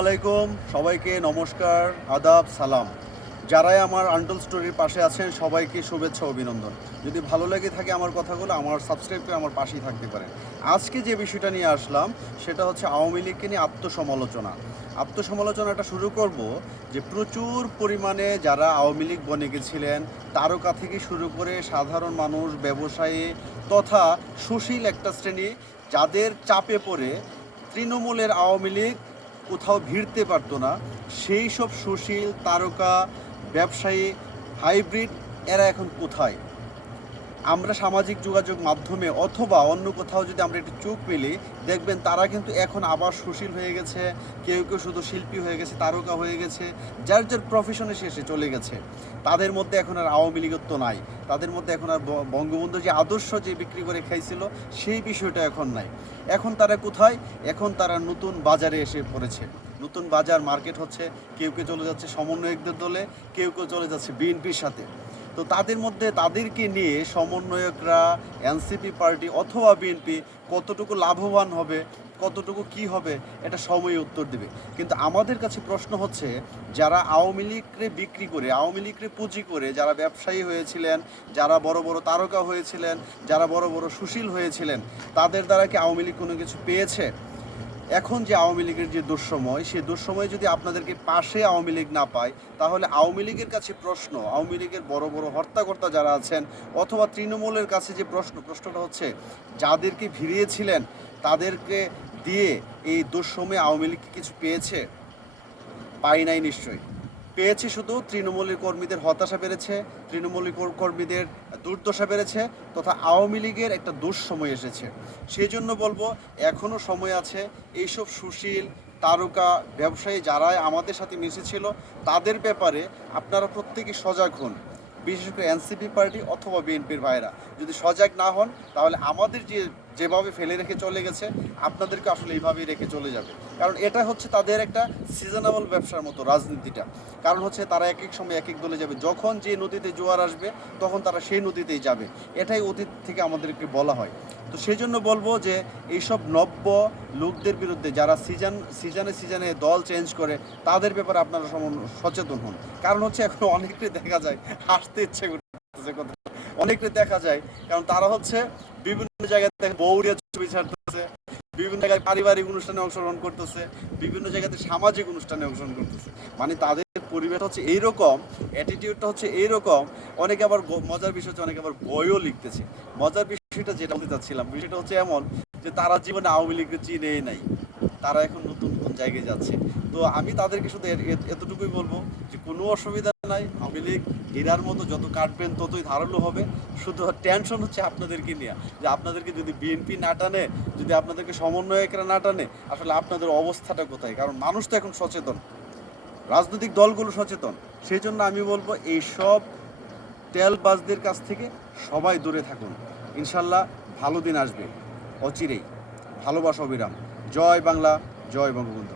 আলাইকুম, সবাইকে নমস্কার, আদাব, সালাম। যারাই আমার আন্ডল স্টোরির পাশে আছেন, সবাইকে শুভেচ্ছা, অভিনন্দন। যদি ভালো লেগে থাকে আমার কথাগুলো, আমার সাবস্ক্রাইব করে আমার পাশেই থাকতে পারেন। আজকে যে বিষয়টা নিয়ে আসলাম, সেটা হচ্ছে আওয়ামী লীগকে নিয়ে আত্মসমালোচনা। আত্মসমালোচনাটা শুরু করব যে প্রচুর পরিমাণে যারা আওয়ামী লীগ বনে গেছিলেন, তারকা থেকে শুরু করে সাধারণ মানুষ, ব্যবসায়ী তথা সুশীল একটা শ্রেণি, যাদের চাপে পড়ে তৃণমূলের আওয়ামী লীগ কোথাও ভিড়তে পারতো না। সেই সব সুশীল তারকা ব্যবসায়ী হাইব্রিড এরা এখন কোথায়? আমরা সামাজিক যোগাযোগ মাধ্যমে অথবা অন্য কোথাও যদি আমরা একটু চোখ পেলে দেখবেন তারা কিন্তু এখন আবার সুশীল হয়ে গেছে। কেউ কেউ শুধু শিল্পী হয়ে গেছে, তারকা হয়ে গেছে, যার যার প্রফেশনে শেষে চলে গেছে। তাদের মধ্যে এখন আর আওয়ামী লীগত্ব নাই। তাদের মধ্যে এখন আর বঙ্গবন্ধু যে আদর্শ যে বিক্রি করে খাইছিল, সেই বিষয়টা এখন নাই। এখন তারা কোথায়? এখন তারা নতুন বাজারে এসে পড়েছে। নতুন বাজার মার্কেট হচ্ছে, কেউ কেউ চলে যাচ্ছে সমন্বয়কদের দলে, কেউ কেউ চলে যাচ্ছে বিএনপির সাথে। তো তাদের মধ্যে তাদেরকে নিয়ে সমন্বয়করা, এনসিপি পার্টি অথবা বিএনপি কতটুকু লাভবান হবে, কতটুকু কি হবে, এটা সময় উত্তর দেবে। কিন্তু আমাদের কাছে প্রশ্ন হচ্ছে, যারা আওয়ামী লীগকে বিক্রি করে, আওয়ামী লীগকে পুঁজি করে যারা ব্যবসায়ী হয়েছিলেন, যারা বড় বড় তারকা হয়েছিলেন, যারা বড় বড় সুশীল হয়েছিলেন, তাদের দ্বারা কি আওয়ামী লীগ কোনো কিছু পেয়েছে? এখন যে আওয়ামী লীগের যে দুঃসময় সেই দুঃসময়ে যদি আপনাদেরকে পাশে আওয়ামী লীগ না পায়, তাহলে আওয়ামী লীগের কাছে প্রশ্ন, আওয়ামী লীগের বড় বড় হর্তাকর্তা যারা আছেন, অথবা তৃণমূলের কাছে যে প্রশ্ন, প্রশ্নটা হচ্ছে, যাদেরকে ভিড়িয়েছিলেন, তাদেরকে দিয়ে এই দুঃসময়ে আওয়ামী লীগ কিছু পেয়েছে? পাই নাই নিশ্চয়ই। পেয়েছে শুধু। তৃণমূলের কর্মীদের হতাশা বেড়েছে, তৃণমূলের কর- কর্মীদের দুর্দশা বেড়েছে তথা আওয়ামী লীগের একটা দুঃসময় এসেছে। সেই জন্য বলব এখনও সময় আছে এইসব সুশীল তারকা ব্যবসায়ী যারা আমাদের সাথে মিশেছিল, তাদের ব্যাপারে আপনারা প্রত্যেকে সজাগ হন। বিশেষ করে এনসিপি পার্টি অথবা বিএনপির ভাইরা যদি সজাগ না হন, তাহলে আমাদের যে যেভাবে ফেলে রেখে চলে গেছে, আপনাদেরকে আসলে এইভাবেই রেখে চলে যাবে। কারণ এটা হচ্ছে তাদের একটা সিজনেবল ব্যবসার মতো রাজনীতিটা। কারণ হচ্ছে তারা এক এক সময় এক এক দলে যাবে। যখন যে নদীতে জোয়ার আসবে, তখন তারা সেই নদীতেই যাবে। এটাই অতীত থেকে আমাদেরকে বলা হয়। তো সেই জন্য বলব যে, এইসব নব্য লোকদের বিরুদ্ধে যারা সিজন সিজনে সিজনে দল চেঞ্জ করে, তাদের ব্যাপারে আপনারা সম- সচেতন হন। কারণ হচ্ছে এখন অনেকটাই দেখা যায়, হাসতে ইচ্ছে করতেছে কথা অনেককে দেখা যায়, কারণ তারা হচ্ছে বিভিন্ন জায়গায় দেখে বৌরিয়া ছবি ছাড়তেছে, বিভিন্ন জায়গায় পারিবারিক অনুষ্ঠানে অংশগ্রহণ করতেছে, বিভিন্ন জায়গাতে সামাজিক অনুষ্ঠানে অংশগ্রহণ করতেছে। মানে তাদের পরিবেশ হচ্ছে এইরকম অ্যাটিটিউডটা হচ্ছে এইরকম, অনেকে আবার মজার বিষয় হচ্ছে অনেকে আবার বইও লিখতেছে। মজার বিষয়টা যেটা বলতে চাচ্ছিলাম, বিষয়টা হচ্ছে এমন যে তারা জীবনে আওয়ামী লীগকে চিনেই নাই। তারা এখন নতুন নতুন জায়গায় যাচ্ছে। তো আমি তাদেরকে শুধু এতটুকুই বলব যে কোনো অসুবিধা নাই আওয়ামী লীগ হীরার মতো যত কাটবেন ততই ধারালো হবে। শুধু টেনশন হচ্ছে আপনাদেরকে নিয়ে। যে আপনাদেরকে যদি বিএনপি না টানে, যদি আপনাদেরকে সমন্বয়করা না টানে, আসলে আপনাদের অবস্থাটা কোথায়? কারণ মানুষ তো এখন সচেতন। রাজনৈতিক দলগুলো সচেতন। সেই জন্য আমি বলব এই সব তেলবাজদের কাছ থেকে সবাই দূরে থাকুন। ইনশাল্লাহ ভালো দিন আসবে। অচিরেই। ভালোবাসা অবিরাম। জয় বাংলা, জয় বঙ্গবন্ধু।